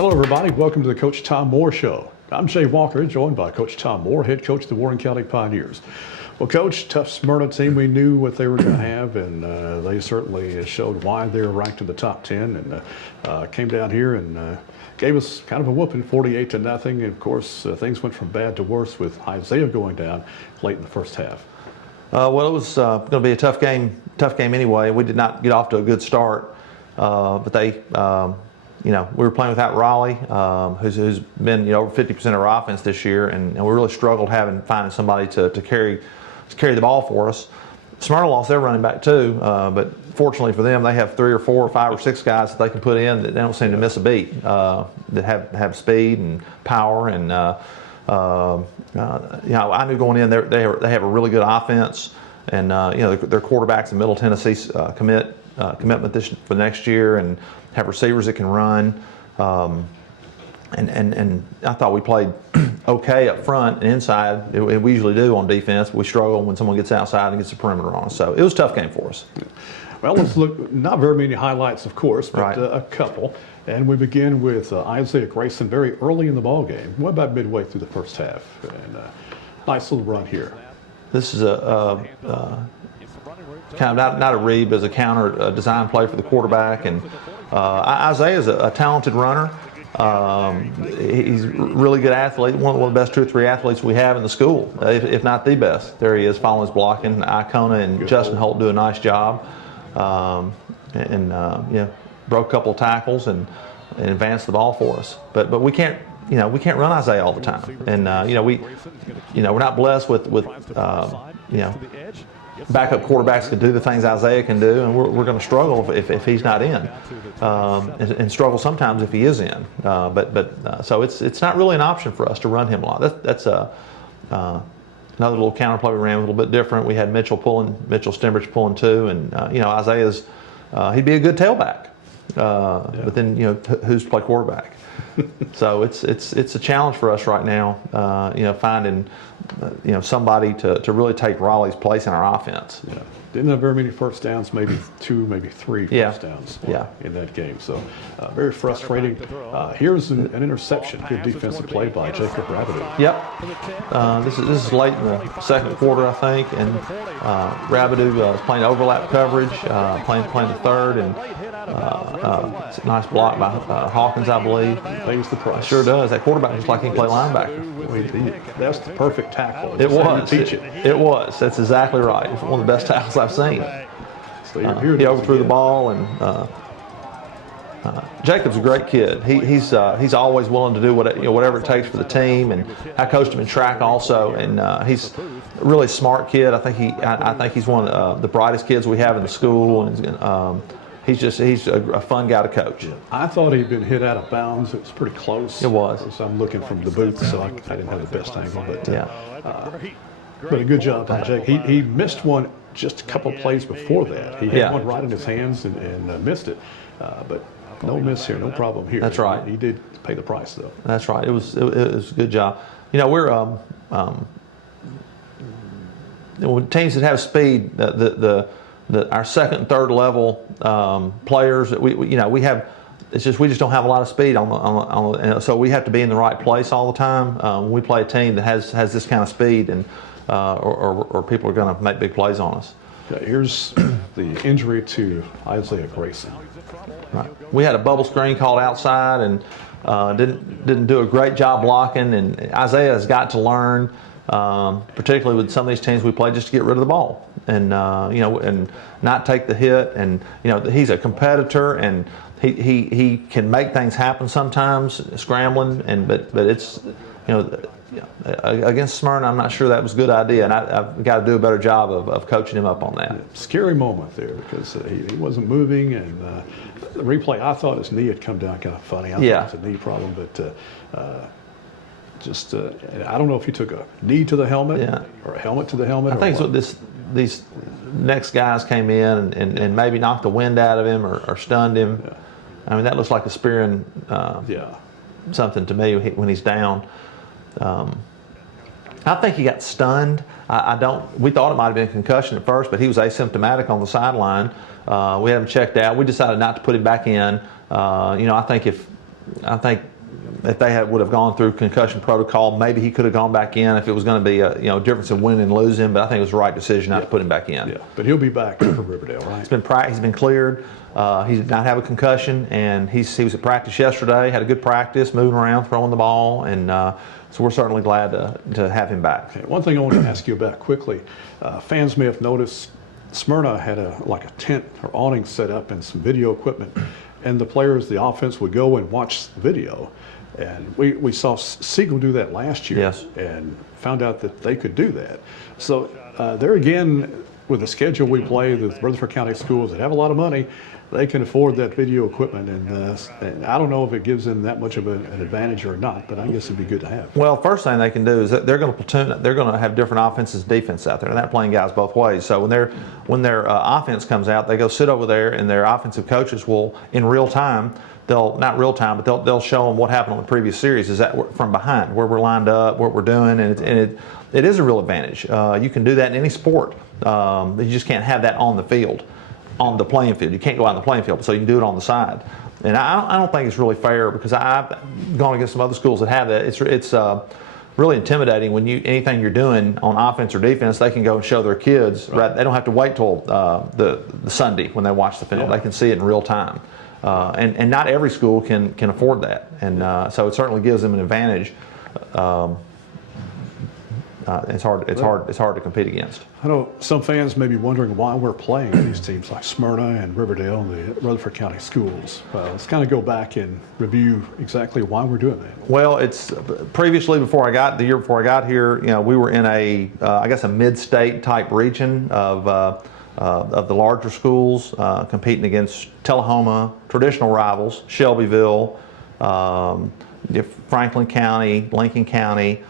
Hello, everybody. Welcome to the Coach Tom Moore Show. I'm Jay Walker, joined by Coach Tom Moore, head coach of the Warren County Pioneers. Well, Coach, tough Smyrna team. We knew what they were going to have, and they certainly showed why they were ranked in the top 10, and came down here and gave us kind of a whooping, 48-0. And of course, things went from bad to worse with Isaiah going down late in the first half. Well, it was going to be a tough game anyway. We did not get off to a good start, but they. We were playing without Raleigh, who's been over 50% of our offense this year, and we really struggled finding somebody to carry the ball for us. Smyrna lost their running back too, but fortunately for them, they have 3 or 4 or 5 or 6 guys that they can put in that they don't seem to miss a beat. That have speed and power, and I knew going in they have a really good offense, and their quarterback's a Middle Tennessee commitment for next year, and have receivers that can run, and I thought we played okay up front and inside. We usually do on defense. We struggle when someone gets outside and gets the perimeter on us. So it was a tough game for us. Well, let's look. Not very many highlights, of course, but right. A couple. And we begin with Isaiah Grayson very early in the ball game. What about midway through the first half? And nice little run here. This is a kind of not a read, but as a counter design play for the quarterback. And Isaiah is a talented runner. He's a really good athlete, one of the best 2 or 3 athletes we have in the school, if not the best. There he is following his blocking. Icona and Justin Holt do a nice job. Broke a couple of tackles and advanced the ball for us. But we can't run Isaiah all the time. And we're not blessed with backup quarterbacks can do the things Isaiah can do, and we're going to struggle if he's not in, and struggle sometimes if he is in. So it's not really an option for us to run him a lot. That's another little counterplay we ran a little bit different. We had Mitchell Stembridge pulling too, and Isaiah's he'd be a good tailback, but then who's to play quarterback? So it's a challenge for us right now, finding somebody to really take Raleigh's place in our offense. Yeah. Didn't have very many first downs, maybe 2, maybe 3 first downs in that game. So very frustrating. Here's an interception. Good defensive play by Jacob Rabideau. Yep. This is late in the second quarter, I think, and Rabideau is playing overlap coverage, playing the third, and it's a nice block by Hawkins, I believe. Pays the price. Sure does. That quarterback looks like he can play linebacker. That's the perfect tackle. It was. Teach it. It was. That's exactly right. It's one of the best tackles I've seen. So he overthrew the ball, and Jacob's a great kid. He's always willing to do whatever it takes for the team, and I coached him in track also, and he's a really smart kid. I think he's one of the brightest kids we have in the school, and he's a fun guy to coach. I thought he'd been hit out of bounds. It was pretty close. It was. So I'm looking from the booth, so I didn't have the best angle, but a good job by Jake. He missed one just a couple plays before that. He had one right in his hands and missed it, but no miss here, no problem here. That's right. He did pay the price though. That's right. It was a good job. We're teams that have speed. Our second and third level players, we have. It's just we just don't have a lot of speed so we have to be in the right place all the time. When we play a team that has this kind of speed, and or people are going to make big plays on us. Okay, here's the injury to Isaiah Grayson. Right. We had a bubble screen called outside, and didn't do a great job blocking. And Isaiah has got to learn, particularly with some of these teams we play, just to get rid of the ball and and not take the hit. And he's a competitor, and he can make things happen sometimes, scrambling. But it's against Smyrna, I'm not sure that was a good idea, and I've got to do a better job of coaching him up on that. Scary moment there because he wasn't moving, and the replay, I thought his knee had come down kind of funny. I thought it was a knee problem, but I don't know if he took a knee to the helmet or a helmet to the helmet. I think it's what these next guys came in and maybe knocked the wind out of him or stunned him. Yeah. I mean, that looks like a spearing something to me when he's down. I think he got stunned. We thought it might have been a concussion at first, but he was asymptomatic on the sideline. We had him checked out. We decided not to put him back in. I think if I think if they would have gone through concussion protocol, maybe he could have gone back in if it was going to be a difference in winning and losing. But I think it was the right decision not to put him back in. Yeah, but he'll be back for Riverdale, right? He's been cleared. He did not have a concussion, and he was at practice yesterday. Had a good practice, moving around, throwing the ball, and so we're certainly glad to have him back. Okay, one thing I want to ask you about quickly, fans may have noticed Smyrna had a tent or awning set up and some video equipment, and the players, the offense, would go and watch the video. And we saw Siegel do that last year, yes, and found out that they could do that. So there again, with the schedule we play, the Rutherford County schools that have a lot of money, they can afford that video equipment, and I don't know if it gives them that much of an advantage or not, but I guess it'd be good to have. Well, first thing they can do is that they're going to platoon. They're going to have different offenses and defense out there, and they're playing guys both ways. So when their offense comes out, they go sit over there, and their offensive coaches will, in real time, not real time, but they'll show them what happened on the previous series. Is that from behind, where we're lined up, what we're doing, and it is a real advantage. You can do that in any sport. You just can't have that on the field. On the playing field. You can't go out on the playing field, so you can do it on the side. And I don't think it's really fair, because I've gone against some other schools that have that. It's really intimidating when anything you're doing on offense or defense, they can go and show their kids. Right? They don't have to wait till the Sunday when they watch the film. Yeah. They can see it in real time. And not every school can afford that. And so it certainly gives them an advantage. It's hard to compete against. I know some fans may be wondering why we're playing these teams like Smyrna and Riverdale and the Rutherford County schools. Let's kind of go back and review exactly why we're doing that. Well, it's previously the year before I got here, we were in I guess a mid-state type region of the larger schools, competing against Tullahoma, traditional rivals, Shelbyville, Franklin County, Lincoln County,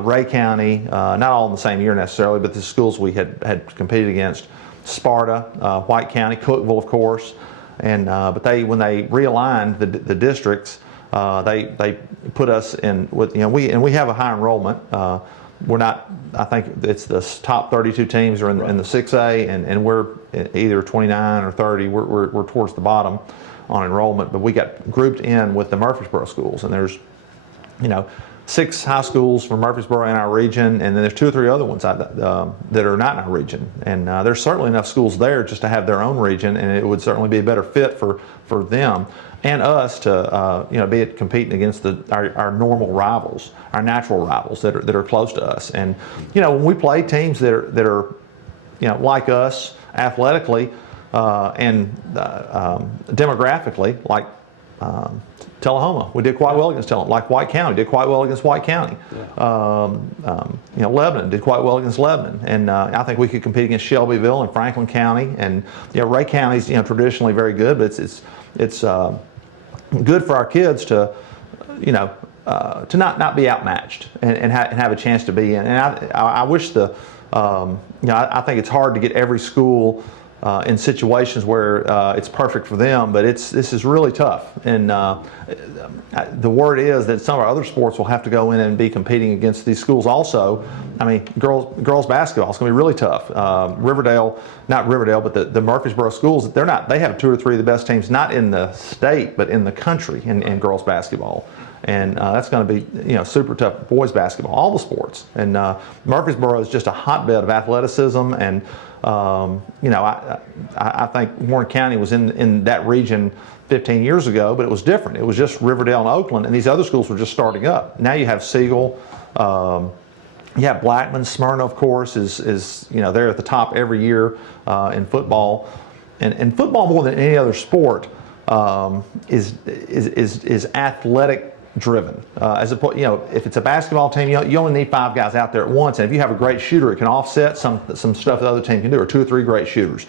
Ray County, not all in the same year necessarily, but the schools we had competed against, Sparta, White County, Cookeville, of course, and but when they realigned the districts, they put us in with we have a high enrollment. We're not. I think it's the top 32 teams are in the 6A, and we're either 29 or 30. We're towards the bottom on enrollment, but we got grouped in with the Murfreesboro schools, and there's 6 high schools from Murfreesboro in our region, and then there's 2 or 3 other ones that are not in our region. And there's certainly enough schools there just to have their own region, and it would certainly be a better fit for them and us to be competing against our normal rivals, our natural rivals that are close to us. And when we play teams that are like us athletically and demographically, like Tullahoma, we did quite well against Tullahoma. Like White County, did quite well against White County. Yeah. Lebanon did quite well against Lebanon, and I think we could compete against Shelbyville and Franklin County, and Ray County's traditionally very good, but it's good for our kids to not be outmatched and have a chance to be in. And I wish I think it's hard to get every school in situations where it's perfect for them, but this is really tough. And the word is that some of our other sports will have to go in and be competing against these schools also. I mean, girls basketball is going to be really tough. Not Riverdale, but the Murfreesboro schools, they have 2 or 3 of the best teams, not in the state, but in the country in girls basketball. And that's going to be super tough. Boys basketball, all the sports. And Murfreesboro is just a hotbed of athleticism, and I think Warren County was in that region 15 years ago, but it was different. It was just Riverdale and Oakland, and these other schools were just starting up. Now you have Siegel, you have Blackman, Smyrna, of course, is they're at the top every year in football, and football more than any other sport is athletic driven. If it's a basketball team, you only need 5 guys out there at once, and if you have a great shooter, it can offset some stuff the other team can do, or 2 or 3 great shooters.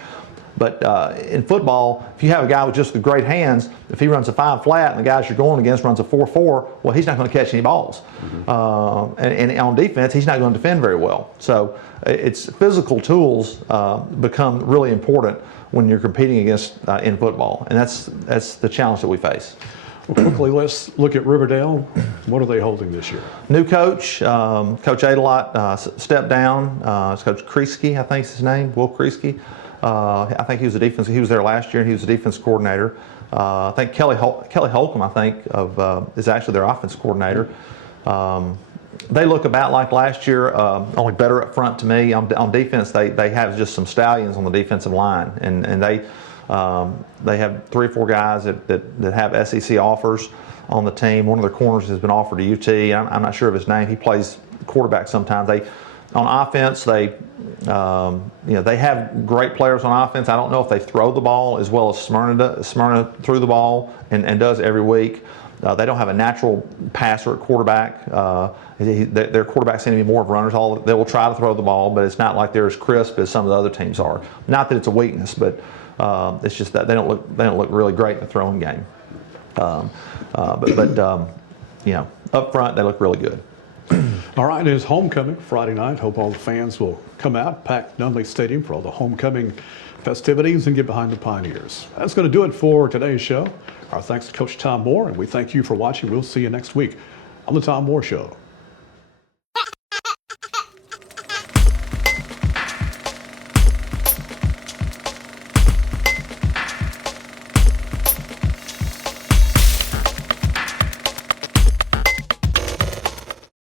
But in football, if you have a guy with just the great hands, if he runs a 5 flat and the guys you're going against runs a 4-4, well, he's not going to catch any balls. Mm-hmm. And on defense, he's not going to defend very well. So it's physical tools become really important when you're competing against in football, and that's the challenge that we face. Well, quickly, let's look at Riverdale. What are they holding this year? New coach, Coach Adelot stepped down. It's Coach Kreisky, I think is his name, Will Kreisky. I think he was there last year, and he was the defense coordinator. I think Kelly Holcomb, I think, is actually their offensive coordinator. They look about like last year, only better up front to me. On defense, they have just some stallions on the defensive line, and they have 3 or 4 guys that have SEC offers on the team. One of their corners has been offered to UT. I'm not sure of his name. He plays quarterback sometimes. On offense, they have great players on offense. I don't know if they throw the ball as well as Smyrna threw the ball and does every week. They don't have a natural passer at quarterback. Their quarterbacks seem to be more of runners. They will try to throw the ball, but it's not like they're as crisp as some of the other teams are. Not that it's a weakness, but it's just that they don't look really great in the throwing game. Up front they look really good. All right, it is homecoming Friday night. Hope all the fans will come out, pack Nunley Stadium for all the homecoming festivities and get behind the Pioneers. That's going to do it for today's show. Our thanks to Coach Tom Moore, and we thank you for watching. We'll see you next week on the Tom Moore Show.